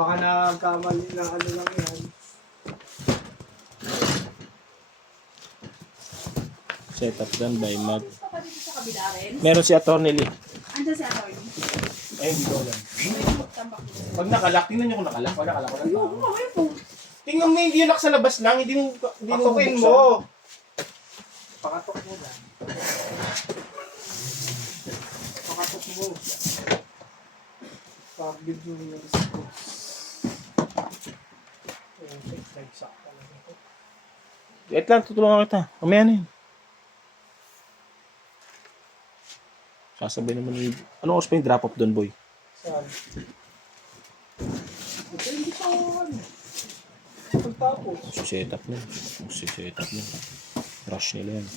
Baka nagkamali na ano lang yan. Setup done by Mag. Gusto ka dito sa kabila rin? Meron si Atty. Lee. Andyan si Atty. Ay, hindi ko alam. Tambak dito. Pag nakalak, tingnan nyo kung nakalak. Pag nakalak, wala Ayoko, mamaya po. tingnan mo, hindi yung lock sa labas lang. Hindi mo Patukin bubuksan. mo. Pakatok mo lang. Pakatok mo. Pag-bid mo yung sports. Nagsak talaga ito. Wait lang, tutulungan kita. Mamaya na yun. Sasabihin naman yung... Anong oras pa yung drop-off doon, boy? Saan? Ito hindi pa ano. Pagtapos. Setup na. Setup na. Rush nila yan.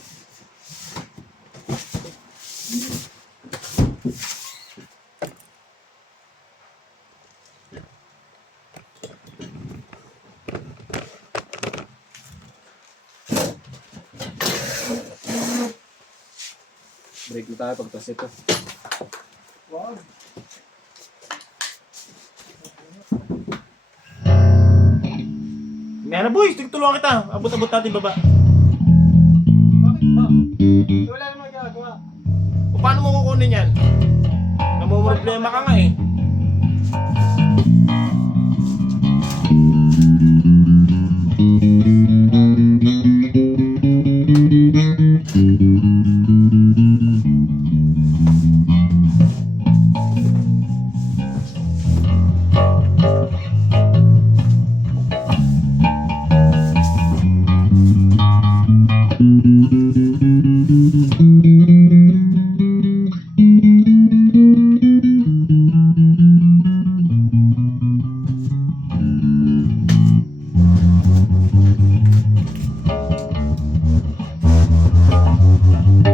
Break na tayo pagtas ito. Wow. May na boy, tulungan kita. Abot-abot natin baba. Bakit ba? Wala namang ginagawa. O paano mo kukunin yan? Namumroblema ka nga eh.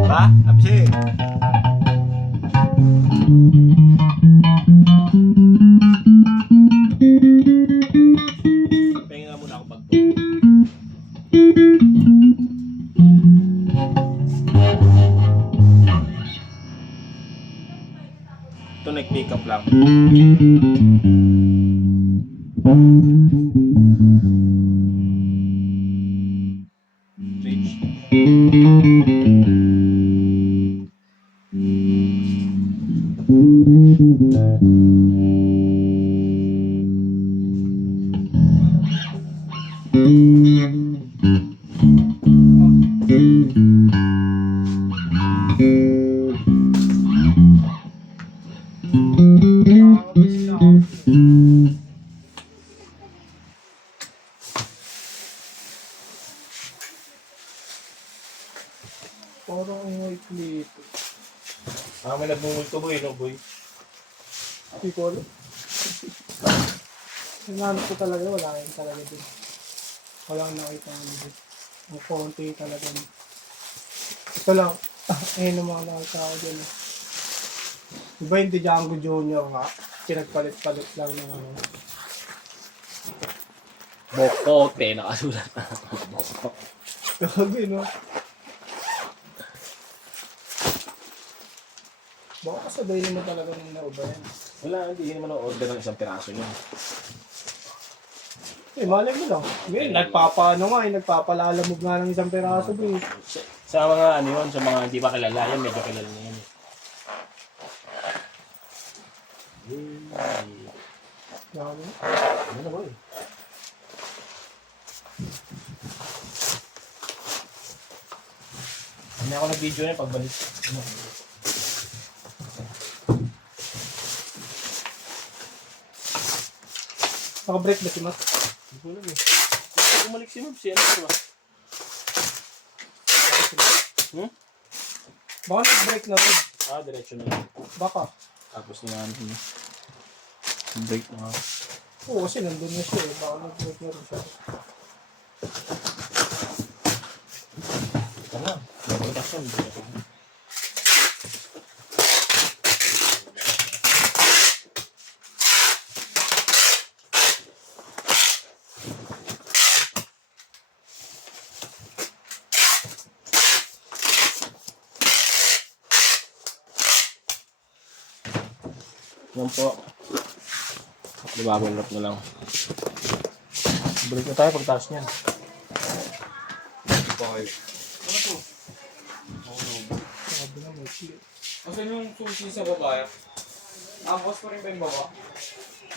Ba? Abisi. Pahinga muna ako pag ito nag-pick up lang. Reach. Parang ang white nito. May nagmumulto boy, no boy? Hindi ko alam. Sinanap ko talaga, wala yun talaga din. Walang nakita ko din. Ang konti talaga. Ito lang. Ayun ang mga nakita ko din. Diba yung Django Junior nga? Pinagpalit-palit lang ng ano. Bokote, nakasulat na. Bokok. Grabe, no? Baka kasabayin mo talaga ng nauba yan. Wala, hindi naman order ng isang piraso niya. Eh, malay mo lang. Ngayon, nagpapalalamog nga ng isang peraso, bro. Sa mga ano yun, sa mga hindi pa kilala, yan medyo kilala na yan. Grabe. Ano na boy? Hindi ako nag-video na pagbalik. Naka-break ba si Matt? Hindi ko alam eh. Hindi bumalik si Mabs, ano ba? Baka nag-break na rin. Diretso na lang. Baka. Tapos na ano. Break na nga. Oo, kasi nandun na siya eh. Baka nag-break na rin siya. Ito na. Nagpagkasyon. Yan po. Bubble wrap na lang. Balik na tayo pagtaas niyan. Sabi na may clip. Asan yung susi sa baba? Bukas pa rin ba yung baba?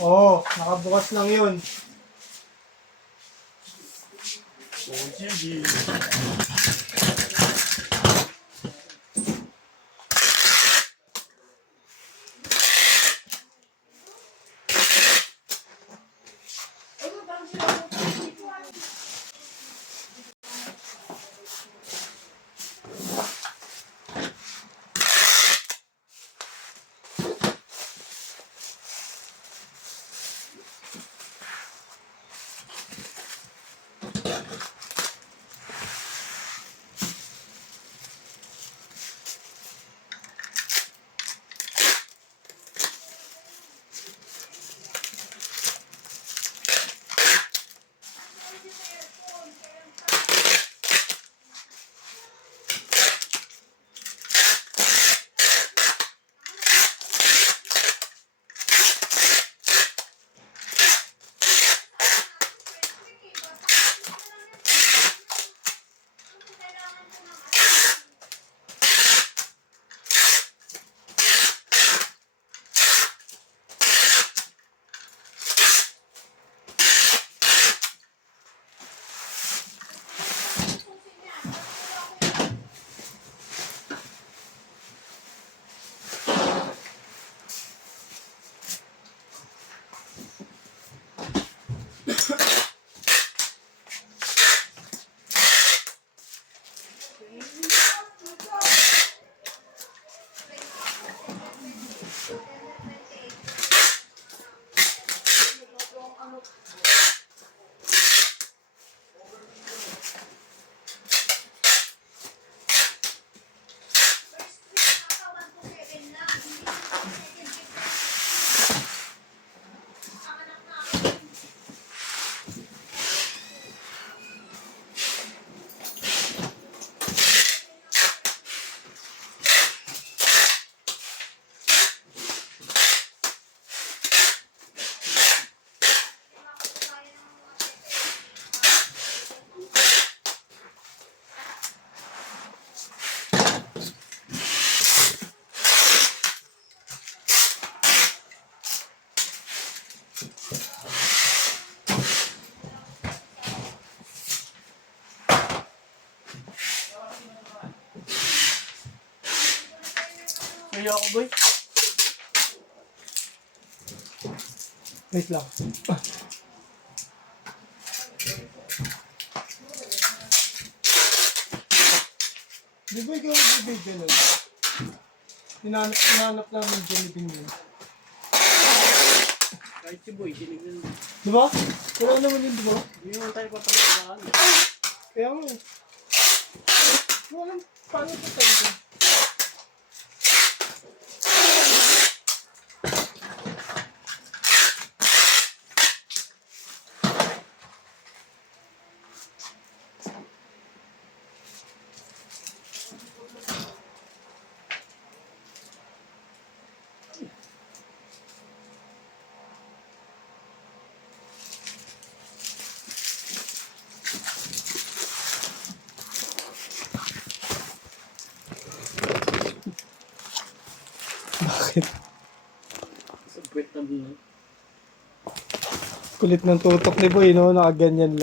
Oo, nakabukas lang yun. Kaya ako, boy. Wait lang. Di ba ikaw nagbibigay nun? Hinanap namin Jollibee yun. Kahit si Boy, sinignan mo. Di ba? Wala naman yun, di ba? Hindi naman tayo papagalaan. Kaya mo. Wala, paano ito tayo? Bakit? Sa puwet na buhay. Kulit ng tutok ni Boy, no? Nakaganyan lang.